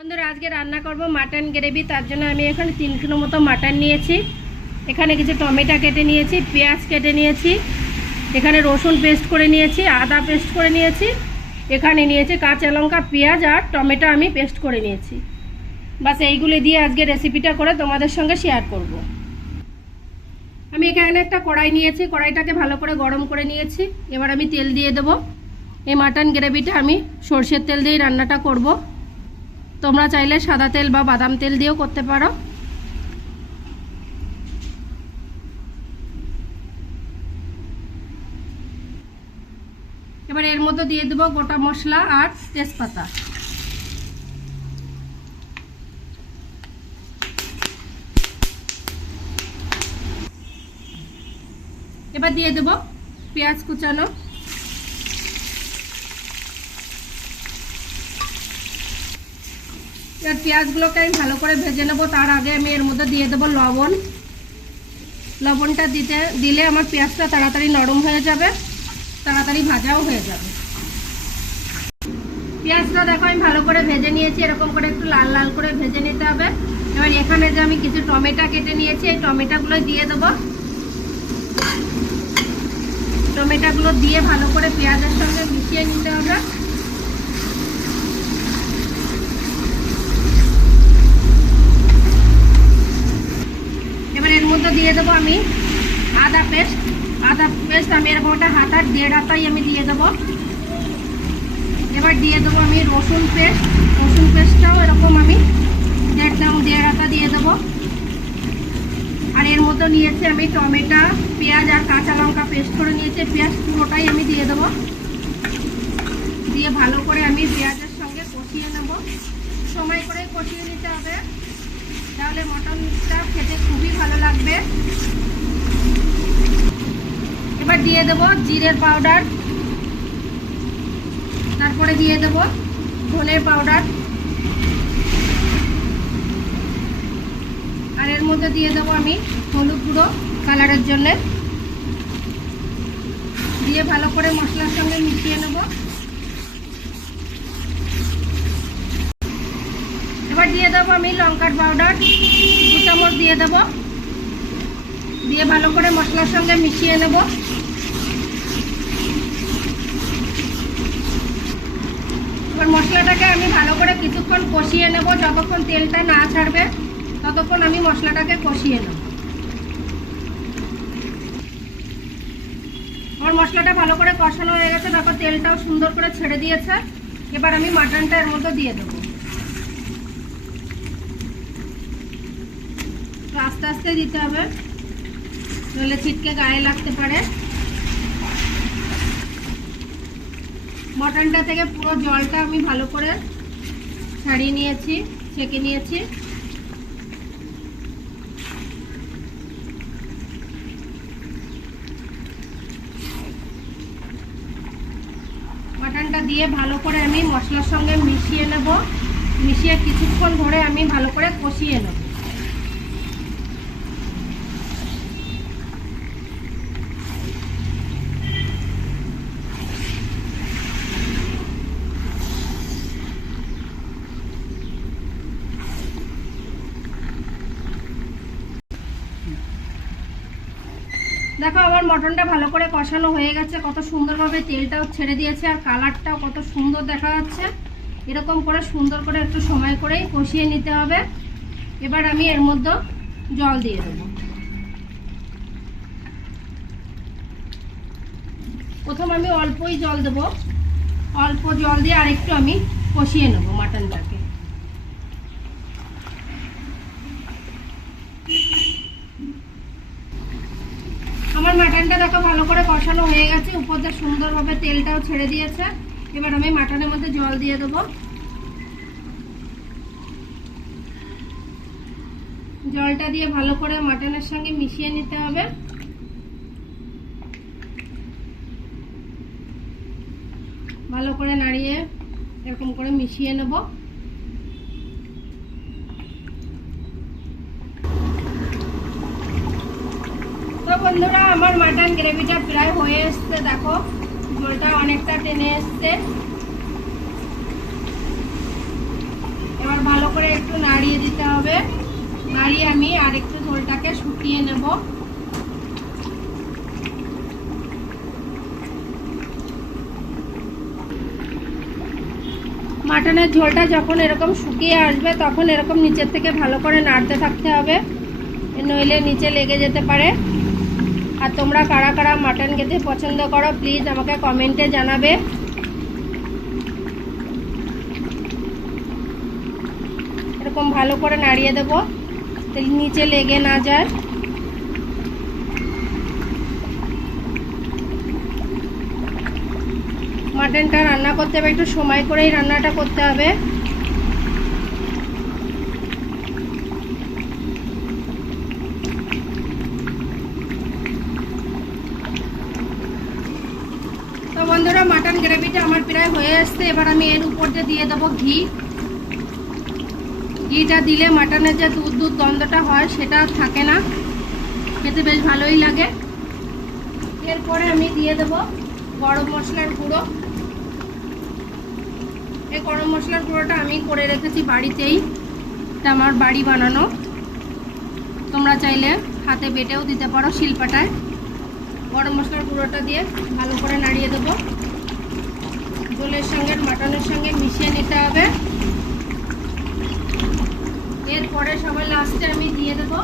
বন্ধুরা, আজকে রান্না করব মাটন গ্রেভি তার জন্য আমি এখানে তিন কিলো মতো মাটন নিয়েছি। এখানে কিছু টমেটো কেটে নিয়েছি, পেঁয়াজ কেটে নিয়েছি। এখানে রসুন পেস্ট করে নিয়েছি, আদা পেস্ট করে নিয়েছি। এখানে নিয়েছি কাঁচা লঙ্কা, পেঁয়াজ আর টমেটো আমি পেস্ট করে নিয়েছি। বাস এইগুলো দিয়ে আজকে রেসিপিটা করে তোমাদের সঙ্গে শেয়ার করব। আমি এখানে একটা কড়াই নিয়েছি, কড়াইটাকে ভালো করে গরম করে নিয়েছি। এবার আমি তেল দিয়ে দেবো। এই মাটন গ্রেভিটা আমি সর্ষের তেল দিয়েই রান্নাটা করব। তোমরা চাইলে সাদা তেল বা বাদাম তেল দিয়েও করতে পারো। এবার এর মধ্যে দিয়ে দেবো গোটা মশলা আর তেজপাতা। এবার দিয়ে দেবো পেঁয়াজ কুচানো। এবার পেঁয়াজগুলোকে আমি ভালো করে ভেজে নেব। তার আগে আমি এর মধ্যে দিয়ে দেবো লবণ। লবণটা দিতে, দিলে আমার পেঁয়াজটা তাড়াতাড়ি নরম হয়ে যাবে, তাড়াতাড়ি ভাজাও হয়ে যাবে। পেঁয়াজটা দেখো, আমি ভালো করে ভেজে নিয়েছি। এরকম করে একটু লাল লাল করে ভেজে নিতে হবে। এবার এখানে যে আমি কিছু টমেটো কেটে নিয়েছি, এই টমেটোগুলো দিয়ে দেবো। টমেটোগুলো দিয়ে ভালো করে পেঁয়াজের সঙ্গে মিশিয়ে নিতে হবে এবার এর মধ্যে দিয়ে দেবো আমি আদা পেস্ট আদা পেস্ট আমি এরকম একটা হাতার দেড় হাতাই আমি দিয়ে দেবো। এবার দিয়ে দেবো আমি রসুন পেস্ট, রসুন পেস্টটাও এরকম আমি দেড় দাম, দেড় হাতা দিয়ে দেবো। আর এর মতো নিয়েছি আমি টমেটো, পেঁয়াজ আর কাঁচা লঙ্কা পেস্ট করে নিয়েছি, পেঁয়াজ পুরোটাই আমি দিয়ে দেবো। দিয়ে ভালো করে আমি পেঁয়াজের সঙ্গে কষিয়ে নেব। সময় করে কষিয়ে নিতে হবে। তাহলে মটনটা খেতে খুবই ভালো লাগবে। এবার দিয়ে দেবো জিরের পাউডার। তারপরে দিয়ে দেবো ধনের পাউডার। আর এর মধ্যে দিয়ে দেবো আমি হলুদ গুঁড়ো কালারের জন্যে। দিয়ে ভালো করে মশলার সঙ্গে মিশিয়ে নেব। দিয়ে দেবো আমি লঙ্কার পাউডার দু চামচ দিয়ে দেবো। দিয়ে ভালো করে মশলার সঙ্গে মিশিয়ে নেব। এবার মশলাটাকে আমি ভালো করে কিছুক্ষণ কষিয়ে নেব, যতক্ষণ তেলটা না ছাড়বে, ততক্ষণ আমি মশলাটাকে কষিয়ে নেব। আমার মশলাটা ভালো করে কষানো হয়ে গেছে তারপর তেলটাও সুন্দর করে ছেড়ে দিয়েছে। এবার আমি মাটনটা এর মধ্যে দিয়ে দেবো। আস্তে আস্তে দিতে হবে। নইলে ছিটকে গায়ে লাগতে পারে। মটনটা থেকে পুরো জলটা আমি ভালো করে ছাড়িয়ে নিয়েছি, ছেঁকে নিয়েছি। মাটনটা দিয়ে ভালো করে আমি মশলার সঙ্গে মিশিয়ে নেব। মিশিয়ে কিছুক্ষণ ধরে আমি ভালো করে কষিয়ে নেব। দেখো আমার মটনটা ভালো করে কষানো হয়ে গেছে। কত সুন্দরভাবে তেলটাও ছেড়ে দিয়েছে আর কালারটাও কত সুন্দর দেখা যাচ্ছে। এরকম করে সুন্দর করে একটু সময় করেই কষিয়ে নিতে হবে। এবার আমি এর মধ্যে জল দিয়ে দেবো। প্রথম আমি অল্পই জল দেবো। অল্প জল দিয়ে আরেকটু আমি কষিয়ে নেব মাটনটাকে আমার মাটনটা দেখো ভালো করে কষানো হয়ে গেছে। উপর দিয়ে সুন্দরভাবে তেলটাও ছেড়ে দিয়েছে। এবার আমি মাটনের মধ্যে জল দিয়ে দেবো। জলটা দিয়ে ভালো করে মাটনের সঙ্গে মিশিয়ে নিতে হবে। ভালো করে নাড়িয়ে এরকম করে মিশিয়ে নেব। তো বন্ধুরা, আমার মাটন গ্রেভিটা প্রায় হয়ে এসছে, দেখো। ঝোলটা অনেকটা টেনে এসছে। এবার ভালো করে একটু নাড়িয়ে দিতে হবে। নাড়িয়ে আমি আরেকটু ঝোলটাকে শুকিয়ে নেব। মাটনের ঝোলটা যখন এরকম শুকিয়ে আসবে, তখন এরকম নিচের থেকে ভালো করে নাড়তে থাকতে হবে। নইলে নিচে লেগে যেতে পারে। আর তোমরা কারা কারা মাটন খেতে পছন্দ করো প্লিজ আমাকে কমেন্টে জানাবে। এরকম ভালো করে নাড়িয়ে দেবো নিচে লেগে না যায়। মাটনটা রান্না করতে হবে, একটু সময় করেই রান্নাটা করতে হবে তো বন্ধুরা গ্রেভিটা আমার প্রায় হয়ে আসছে, এবার আমি এর উপর দিয়ে দিয়ে দেবো ঘি। ঘিটা দিলে মাটনের যে দুধ দুধ গন্ধটা হয়, সেটা থাকে না। খেতে বেশ ভালোই লাগে। এরপরে আমি দিয়ে দেব গরম মশলার গুঁড়ো। এই গরম মশলার গুঁড়োটা আমি করে রেখেছি বাড়িতেই। এটা আমার বাড়ি বানানো। তোমরা চাইলে হাতে বেটেও দিতে পারো শিলপাটায়। গরম মশলার গুঁড়োটা দিয়ে ভালো করে নাড়িয়ে দেবো। ঝোলের সঙ্গে, মাটনের সঙ্গে মিশিয়ে নিতে হবে। এরপরে সবাই লাস্টে আমি দিয়ে দেবো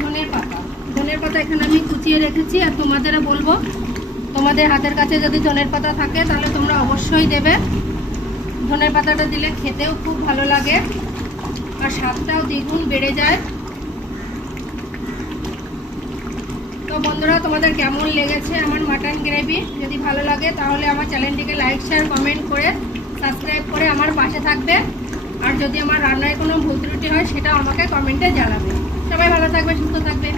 ধনের পাতা। ধনের পাতা এখানে আমি কুচিয়ে রেখেছি আর তোমাদেরও বলব, তোমাদের হাতের কাছে যদি ধনের পাতা থাকে তাহলে তোমরা অবশ্যই দেবে। ধনের পাতাটা দিলে খেতেও খুব ভালো লাগে আর স্বাদটাও দ্বিগুণ বেড়ে যায়। তো বন্ধুরা, তোমাদের কেমন লেগেছে আমার মাটন গ্রেভি যদি ভালো লাগে, তাহলে আমার চ্যানেলটিকে লাইক শেয়ার কমেন্ট করে সাবস্ক্রাইব করে আমার পাশে থাকবে। আর যদি আমার রান্নায় কোনো ভুল ত্রুটি হয় সেটা আমাকে কমেন্টে জানাবে। সবাই ভালো থাকবে, সুস্থ থাকবে।